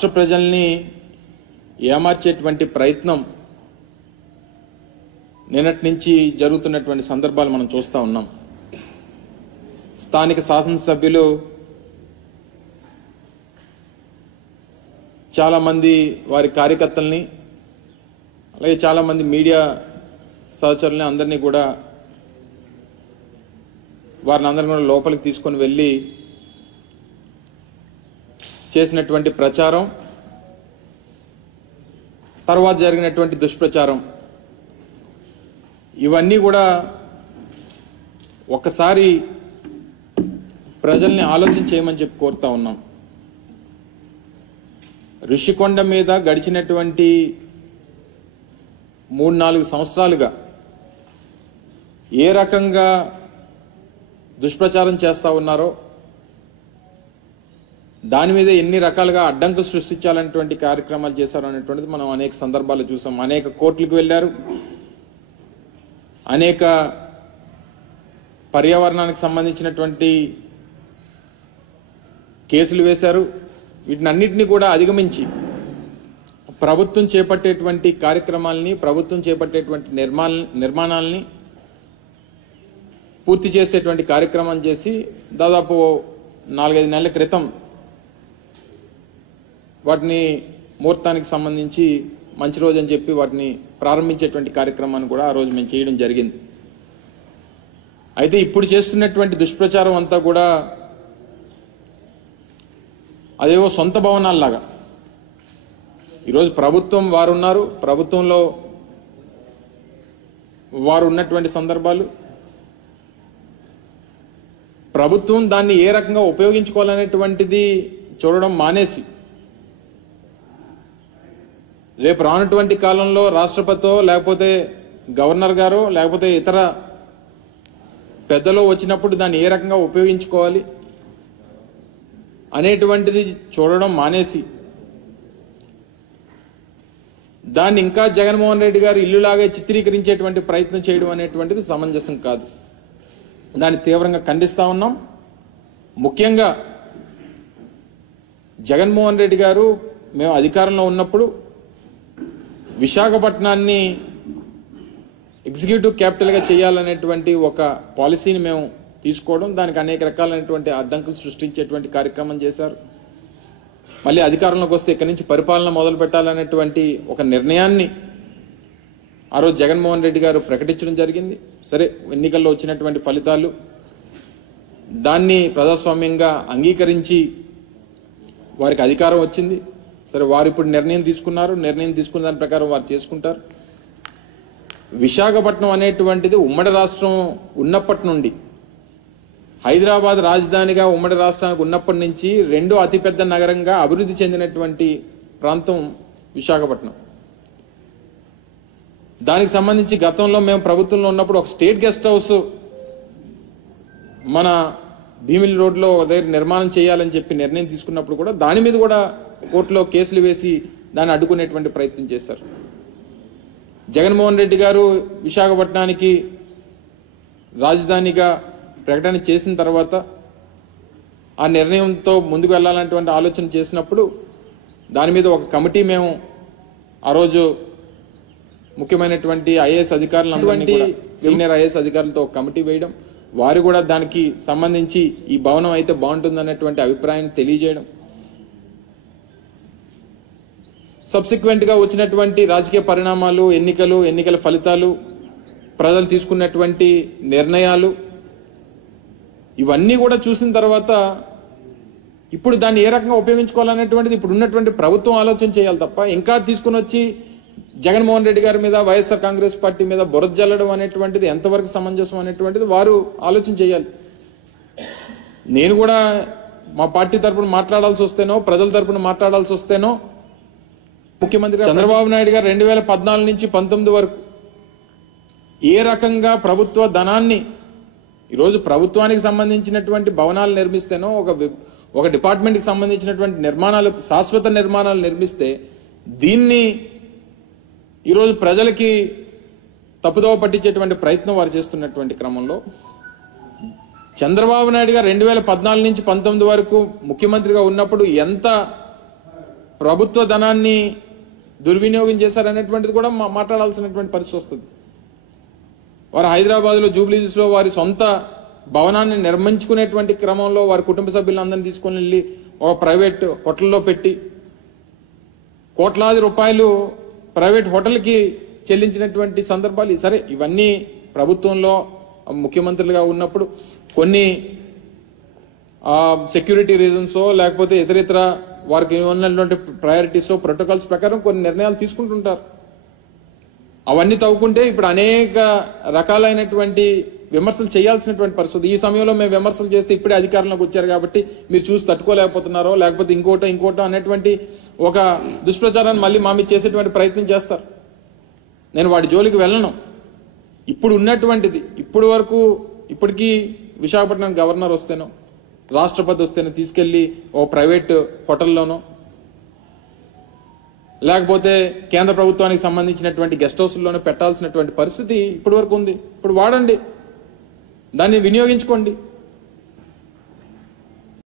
రాష్ట్ర ప్రజల్ని ఏమార్చేటువంటి ప్రయత్నం నిన్నటి నుంచి జరుగుతున్నటువంటి సందర్భాలు మనం చూస్తూ ఉన్నాం. స్థానిక శాసనసభ్యులు చాలామంది వారి కార్యకర్తల్ని అలాగే చాలామంది మీడియా సహచరుల్ని అందరినీ కూడా వారిని అందరినీ కూడా లోపలికి తీసుకొని వెళ్ళి చేసినటువంటి ప్రచారం, తర్వాత జరిగినటువంటి దుష్ప్రచారం, ఇవన్నీ కూడా ఒక్కసారి ప్రజల్ని ఆలోచన చేయమని చెప్పి కోరుతా ఉన్నాం. ఋషికొండ మీద గడిచినటువంటి 3-4 సంవత్సరాలుగా ఏ రకంగా దుష్ప్రచారం చేస్తూ ఉన్నారో, దాని మీద ఎన్ని రకాలుగా అడ్డంకులు సృష్టించాలనేటువంటి కార్యక్రమాలు చేశారు అనేటువంటిది మనం అనేక సందర్భాలు చూసాం. అనేక కోర్టులకు వెళ్ళారు, అనేక పర్యావరణానికి సంబంధించినటువంటి కేసులు వేశారు. వీటినన్నిటినీ కూడా అధిగమించి ప్రభుత్వం చేపట్టేటువంటి కార్యక్రమాలని, ప్రభుత్వం చేపట్టేటువంటి నిర్మాణాలని పూర్తి చేసేటువంటి కార్యక్రమాలు చేసి దాదాపు 4-5 నెలల క్రితం వాటిని ముహూర్తానికి సంబంధించి మంచి రోజు అని చెప్పి వాటిని ప్రారంభించేటువంటి కార్యక్రమాన్ని కూడా ఆ రోజు మేము చేయడం జరిగింది. అయితే ఇప్పుడు చేస్తున్నటువంటి దుష్ప్రచారం అంతా కూడా అదేవో సొంత భవనాల్లాగా, ఈరోజు ప్రభుత్వం వారు ఉన్నారు, ప్రభుత్వంలో వారు ఉన్నటువంటి సందర్భాలు, ప్రభుత్వం దాన్ని ఏ రకంగా ఉపయోగించుకోవాలనేటువంటిది చూడడం మానేసి రేపు రానటువంటి కాలంలో రాష్ట్రపతితో లేకపోతే గవర్నర్ గారో లేకపోతే ఇతర పెద్దలో వచ్చినప్పుడు దాన్ని ఏ రకంగా ఉపయోగించుకోవాలి అనేటువంటిది చూడడం మానేసి దాన్ని ఇంకా జగన్మోహన్ రెడ్డి గారు ఇల్లులాగే చిత్రీకరించేటువంటి ప్రయత్నం చేయడం అనేటువంటిది సమంజసం కాదు. దాన్ని తీవ్రంగా ఖండిస్తా ఉన్నాం. ముఖ్యంగా జగన్మోహన్ రెడ్డి గారు మేము అధికారంలో ఉన్నప్పుడు విశాఖపట్నాన్ని ఎగ్జిక్యూటివ్ క్యాపిటల్గా చేయాలనేటువంటి ఒక పాలసీని మేము తీసుకోవడం, దానికి అనేక రకాలైనటువంటి అడ్డంకులు సృష్టించేటువంటి కార్యక్రమం చేశారు. మళ్ళీ అధికారంలోకి వస్తే ఇక్కడి నుంచి పరిపాలన మొదలు పెట్టాలనేటువంటి ఒక నిర్ణయాన్ని ఆ రోజు జగన్మోహన్ రెడ్డి గారు ప్రకటించడం జరిగింది. సరే, ఎన్నికల్లో వచ్చినటువంటి ఫలితాలు దాన్ని ప్రజాస్వామ్యంగా అంగీకరించి వారికి అధికారం వచ్చింది. సరే, వారు ఇప్పుడు నిర్ణయం తీసుకున్నారు, నిర్ణయం తీసుకున్న దాని ప్రకారం వారు చేసుకుంటారు. విశాఖపట్నం అనేటువంటిది ఉమ్మడి రాష్ట్రం ఉన్నప్పటి నుండి, హైదరాబాద్ రాజధానిగా ఉమ్మడి రాష్ట్రానికి ఉన్నప్పటి నుంచి రెండో అతిపెద్ద నగరంగా అభివృద్ధి చెందినటువంటి ప్రాంతం విశాఖపట్నం. దానికి సంబంధించి గతంలో మేము ప్రభుత్వంలో ఉన్నప్పుడు ఒక స్టేట్ గెస్ట్ హౌస్ మన భీమిలి రోడ్లో దగ్గర నిర్మాణం చేయాలని చెప్పి నిర్ణయం తీసుకున్నప్పుడు కూడా దాని మీద కూడా కోర్టులో కేసులు వేసి దాన్ని అడ్డుకునేటువంటి ప్రయత్నం చేశారు. జగన్మోహన్ రెడ్డి గారు విశాఖపట్నానికి రాజధానిగా ప్రకటన చేసిన తర్వాత ఆ నిర్ణయంతో ముందుకు వెళ్ళాలనేటువంటి ఆలోచన చేసినప్పుడు దాని మీద ఒక కమిటీ మేము ఆ రోజు ముఖ్యమైనటువంటి ఐఏఎస్ అధికారులందరినీ, సీనియర్ ఐఏఎస్ అధికారులతో ఒక కమిటీ వేయడం, వారు కూడా దానికి సంబంధించి ఈ భవనం అయితే బాగుంటుందన్నటువంటి అభిప్రాయాన్ని తెలియజేయడం, సబ్సిక్వెంట్ గా వచ్చినటువంటి రాజకీయ పరిణామాలు, ఎన్నికల ఫలితాలు, ప్రజలు తీసుకున్నటువంటి నిర్ణయాలు, ఇవన్నీ కూడా చూసిన తర్వాత ఇప్పుడు దాన్ని ఏ రకంగా ఉపయోగించుకోవాలనేటువంటిది ఇప్పుడు ఉన్నటువంటి ప్రభుత్వం ఆలోచన చేయాలి తప్ప ఇంకా తీసుకుని వచ్చి జగన్మోహన్ రెడ్డి గారి మీద, వైఎస్ఆర్ కాంగ్రెస్ పార్టీ మీద బురద జల్లడం అనేటువంటిది ఎంతవరకు సమంజసం అనేటువంటిది వారు ఆలోచన చేయాలి. నేను కూడా మా పార్టీ తరపున మాట్లాడాల్సి వస్తేనో, ప్రజల తరపున మాట్లాడాల్సి వస్తేనో, ముఖ్యమంత్రి చంద్రబాబు నాయుడు గారు 2014 నుంచి 19 వరకు ఏ రకంగా ప్రభుత్వ ధనాన్ని, ఈరోజు ప్రభుత్వానికి సంబంధించినటువంటి భవనాలు నిర్మిస్తేనో, ఒక డిపార్ట్మెంట్కి సంబంధించినటువంటి నిర్మాణాలు, శాశ్వత నిర్మాణాలు నిర్మిస్తే దీన్ని ఈరోజు ప్రజలకి తప్పుదోవ పట్టించేటువంటి ప్రయత్నం వారు చేస్తున్నటువంటి క్రమంలో చంద్రబాబు నాయుడు గారు 2014 నుంచి 19 వరకు ముఖ్యమంత్రిగా ఉన్నప్పుడు ఎంత ప్రభుత్వ ధనాన్ని దుర్వినియోగం చేశారనేటువంటిది కూడా మాట్లాడాల్సినటువంటి పరిస్థితి వస్తుంది. వారు హైదరాబాద్లో జూబ్లీహిల్స్లో వారి సొంత భవనాన్ని నిర్మించుకునేటువంటి క్రమంలో వారి కుటుంబ సభ్యులందరినీ తీసుకొని వెళ్ళి ఒక ప్రైవేట్ హోటల్లో పెట్టి కోట్లాది రూపాయలు ప్రైవేట్ హోటల్కి చెల్లించినటువంటి సందర్భాలు. సరే, ఇవన్నీ ప్రభుత్వంలో ముఖ్యమంత్రులుగా ఉన్నప్పుడు కొన్ని సెక్యూరిటీ రీజన్సో లేకపోతే ఇతర వారికి ఉన్నటువంటి ప్రయారిటీసో ప్రోటోకాల్స్ ప్రకారం కొన్ని నిర్ణయాలు తీసుకుంటుంటారు. అవన్నీ తవ్వుకుంటే ఇప్పుడు అనేక రకాలైనటువంటి విమర్శలు చేయాల్సినటువంటి పరిస్థితి. ఈ సమయంలో మేము విమర్శలు చేస్తే ఇప్పుడే అధికారంలోకి వచ్చారు కాబట్టి మీరు చూసి తట్టుకోలేకపోతున్నారో లేకపోతే ఇంకోటో అనేటువంటి ఒక దుష్ప్రచారాన్ని మళ్ళీ మా మీద చేసేటువంటి ప్రయత్నం చేస్తారు. నేను వాటి జోలికి వెళ్ళను. ఇప్పుడు ఉన్నటువంటిది ఇప్పటికీ విశాఖపట్నం గవర్నర్ వస్తేనో రాష్ట్రపతి వస్తేనో తీసుకెళ్లి ఓ ప్రైవేట్ హోటల్లోనో లేకపోతే కేంద్ర ప్రభుత్వానికి సంబంధించినటువంటి గెస్ట్ హౌస్లోనో పెట్టాల్సినటువంటి పరిస్థితి ఇప్పటి వరకు ఉంది. ఇప్పుడు వాడండి, దాన్ని వినియోగించుకోండి.